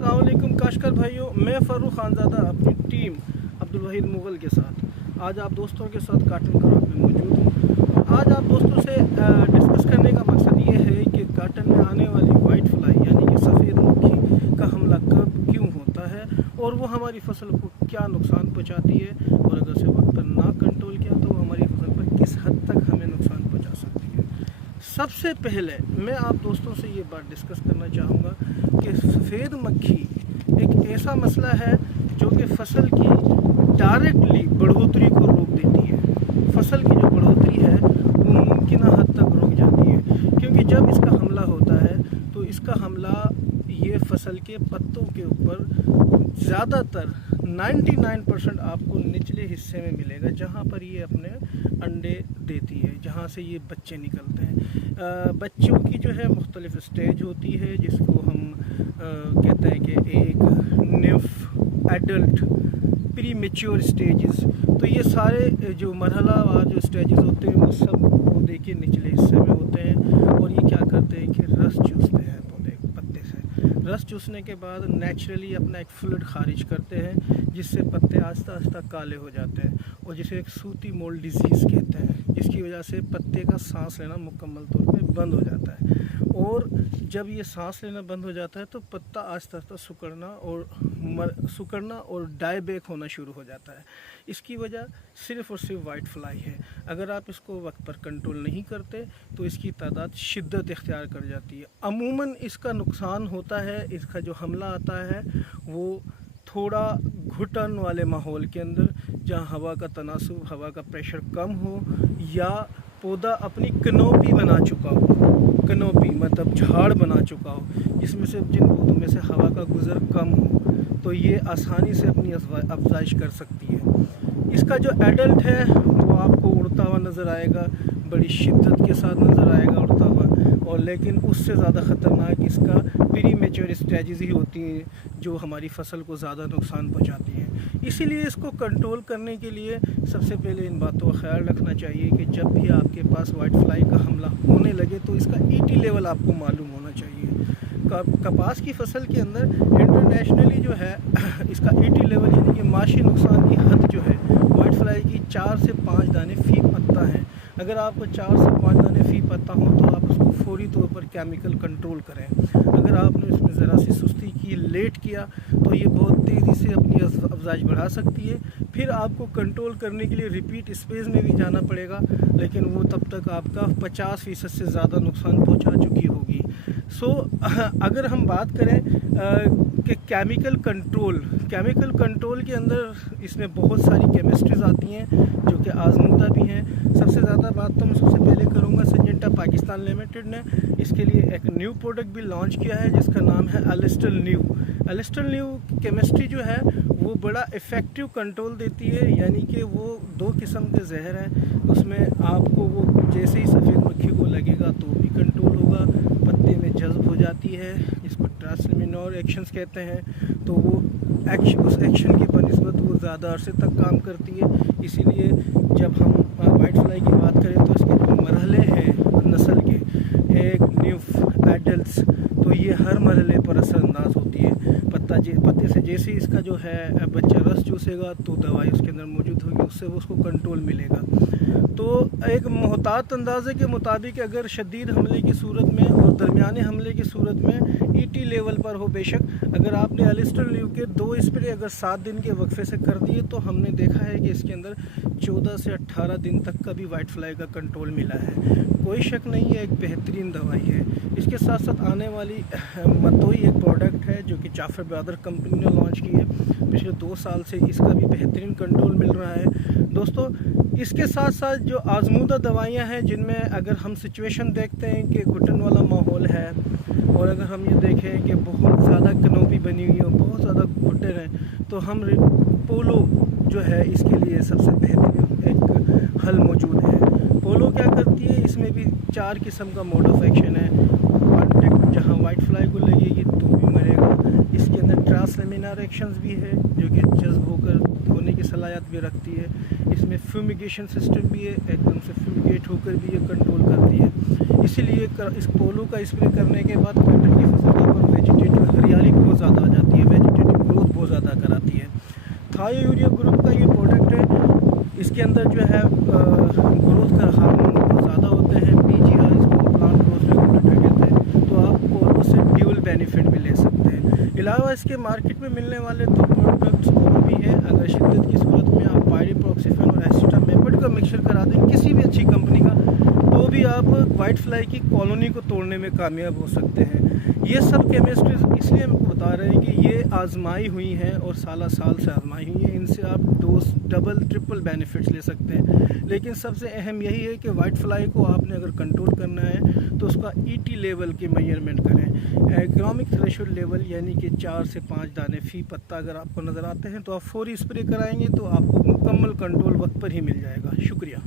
अस्सलाम वालेकुम काश्तकार भाइयों, मैं फ़ारूक खानज़ादा अपनी टीम अब्दुल वहीद मुग़ल के साथ आज आप दोस्तों के साथ काटन क्रॉप में मौजूद हूँ। और आज आप दोस्तों से डिस्कस करने का मकसद ये है कि काटन में आने वाली वाइट फ्लाई यानी कि सफ़ेद मक्खी का हमला कब क्यों होता है और वो हमारी फसल को क्या नुकसान पहुँचाती है, और अगर से वक्त पर ना कंट्रोल किया तो वो हमारी फसल पर किस हद तक हमें नुकसान पहुँचा सकती है। सबसे पहले मैं आप दोस्तों से ये बात डिस्कस करना चाहूँगा कि सफ़ेद मक्खी एक ऐसा मसला है जो कि फसल की डायरेक्टली बढ़ोतरी को रोक देती है। फसल की जो बढ़ोतरी है वो मुमकिन हद तक रुक जाती है, क्योंकि जब इसका हमला होता है तो इसका हमला ये फसल के पत्तों के ऊपर ज़्यादातर 99% आपको निचले हिस्से में मिलेगा, जहाँ पर ये अपने अंडे देती है, जहाँ से ये बच्चे निकलते हैं। बच्चों की जो है मुख्तलिफ स्टेज होती है, जिसको हम कहते हैं कि एक nymph, adult, premature stages. तो ये सारे जो मरहलावार जो स्टेजेस होते हैं वो सब पौधे के निचले हिस्से में होते हैं, और ये क्या करते हैं कि रस चूसते हैं पत्ते से। रस चूसने के बाद नेचुरली अपना एक फ्लूइड खारिज करते हैं, जिससे पत्ते आहिस्ता आहिस्ता काले हो जाते हैं, और जिसे एक सूती मोल्ड डिजीज़ कहते हैं, जिसकी वजह से पत्ते का सांस लेना मुकम्मल तौर पे बंद हो जाता है। और जब ये सांस लेना बंद हो जाता है तो पत्ता आहिस्ता आहिस्ता सुकड़ना और डाई बैक होना शुरू हो जाता है। इसकी वजह सिर्फ़ और सिर्फ वाइट फ्लाई है। अगर आप इसको वक्त पर कंट्रोल नहीं करते तो इसकी तादाद शिद्दत इख्तियार कर जाती है। अमूमन इसका नुकसान होता है, इसका जो हमला आता है वो थोड़ा घुटन वाले माहौल के अंदर, जहाँ हवा का तनासुब, हवा का प्रेशर कम हो, या पौधा अपनी कनोपी बना चुका हो, कनोपी मतलब झाड़ बना चुका हो, जिसमें से जिन पौधों में से हवा का गुज़र कम हो, तो ये आसानी से अपनी अफजाइश कर सकती है। इसका जो एडल्ट है वो आपको उड़ता हुआ नज़र आएगा, बड़ी शिद्दत के साथ नज़र आएगा उड़ता हुआ, और लेकिन उससे ज़्यादा ख़तरनाक इसका प्री मेच्योर स्टेजेस ही होती हैं जो हमारी फसल को ज़्यादा नुकसान पहुंचाती हैं। इसीलिए इसको कंट्रोल करने के लिए सबसे पहले इन बातों का ख्याल रखना चाहिए कि जब भी आपके पास वाइट फ्लाई का हमला होने लगे तो इसका ईटी लेवल आपको मालूम होना चाहिए। कपास की फसल के अंदर इंटरनेशनली जो है इसका ईटी लेवल यानी कि माशी नुकसान की हद जो है वाइट फ्लाई की 4 से 5 दाने फी पत्ता है। अगर आपको 4 से 5 दाने फी पत्ता हो तो आप उसको फौरी तौर पर केमिकल कंट्रोल करें। अगर आपने इसमें ज़रा सी सुस्ती की, लेट किया, तो ये बहुत तेज़ी से अपनी अफजाइश बढ़ा सकती है। फिर आपको कंट्रोल करने के लिए रिपीट स्पेस में भी जाना पड़ेगा, लेकिन वो तब तक आपका 50% से ज़्यादा नुकसान पहुंचा चुकी होगी। अगर हम बात करें कि केमिकल कंट्रोल के अंदर इसमें बहुत सारी केमिस्ट्रीज़ आती हैं जो कि आजमूदा भी हैं। सबसे ज़्यादा बात तो मैं सबसे पहले करूँगा, सिंजेंटा पाकिस्तान लिमिटेड ने इसके लिए एक न्यू प्रोडक्ट भी लॉन्च किया है जिसका नाम है एलिस्टल न्यू केमिस्ट्री जो है वो बड़ा इफ़ेक्टिव कंट्रोल देती है, यानी कि वो 2 किस्म के जहर हैं। उसमें आपको वो जैसे ही सफ़ेद मक्खी को लगेगा तो भी कंट्रोल होगा, पत्ते में जज्ब हो जाती है, जिसको ट्रांसमिनोर एक्शंस कहते हैं, तो वो उस एक्शन की बनिस्बत वो ज़्यादा अरसे तक काम करती है। इसीलिए जब हम वाइट फ्लाई की बात करें तो इसके जो मरहले हैं नस्ल के, एक न्यूफ, एडल्ट्स, तो ये हर मरहले पर असरअंदाज होती है। पत्ते से जैसे इसका जो है बच्चा रस चूसेगा तो दवाई उसके अंदर मौजूद होगी, उससे वो उसको कंट्रोल मिलेगा। तो एक मोहतात अंदाजे के मुताबिक अगर शदीद हमले की सूरत में और दरमियाने हमले की सूरत में ईटी लेवल पर हो, बेशक अगर आपने एलिस्टल न्यू के 2 स्प्रे अगर 7 दिन के वक्फे से कर दिए तो हमने देखा है कि इसके अंदर 14 से 18 दिन तक का भी वाइट फ्लाई का कंट्रोल मिला है। कोई शक नहीं है, एक बेहतरीन दवाई है। इसके साथ साथ आने वाली मतोई एक प्रोडक्ट है जो कि जाफर ब्रदर कंपनी ने लॉन्च की है। पिछले 2 साल से इसका भी बेहतरीन कंट्रोल मिल रहा है। दोस्तों, इसके साथ साथ जो आजमूदा दवाइयाँ हैं जिनमें अगर हम सिचुएशन देखते हैं कि घुटन वाला माहौल है, और अगर हम ये देखें कि बहुत ज़्यादा कनोपी बनी हुई है, बहुत ज़्यादा घुटन है, तो हम पोलो जो है इसके लिए सबसे बेहतरीन एक हल मौजूद है। पोलो क्या करती है, इसमें भी 4 किस्म का मोड ऑफ एक्शन है। कॉन्टेक्ट जहाँ वाइट फ्लाई को लगेगी तो भी मरेगा। इसके अंदर ट्रांसलेमिनार एक्शंस भी है जो कि जज्ब होकर होने की सलाहियत भी रखती है। इसमें फ्यूमिगेशन सिस्टम भी है, एकदम से फ्यूमिगेट होकर भी ये कंट्रोल करती है। इसीलिए इस पोलो का स्प्रे करने के बाद कॉटन की फसल के ऊपर वेजिटेटिव हरियाली बहुत ज़्यादा आ जाती है। बायो यूरिया ग्रुप का ये प्रोडक्ट है। इसके अंदर जो है ग्रोथ का हार्मोन बहुत ज़्यादा होते हैं, PGR इसको प्लांट ग्रोथ रेगुलेटर कहते हैं, तो आप उससे ड्यूल बेनिफिट भी ले सकते हैं। अलावा इसके मार्केट में मिलने वाले 2 प्रोडक्ट्स और भी हैं। अगर शिद्दत की सूरत में आप पायरीप्रॉक्सीफेन और एसिटामेप्रिड का मिक्सचर करा दें किसी भी अच्छी कंपनी का, तो भी आप वाइट फ्लाई की कॉलोनी को तोड़ने में कामयाब हो सकते हैं। ये सब केमिस्ट्रीज इसलिए हमको बता रहे हैं कि ये आजमाई हुई हैं और साल से आजमाई हुई हैं। इनसे आप डबल ट्रिपल बेनिफिट्स ले सकते हैं। लेकिन सबसे अहम यही है कि वाइट फ्लाई को आपने अगर कंट्रोल करना है तो उसका ET लेवल की मेजरमेंट करें। इकोनॉमिक थ्रेशोल्ड लेवल यानी कि 4 से 5 दाने फी पत्ता अगर आपको नज़र आते हैं तो आप फौरी स्प्रे कराएंगे तो आपको मुकम्मल कंट्रोल वक्त पर ही मिल जाएगा। शुक्रिया।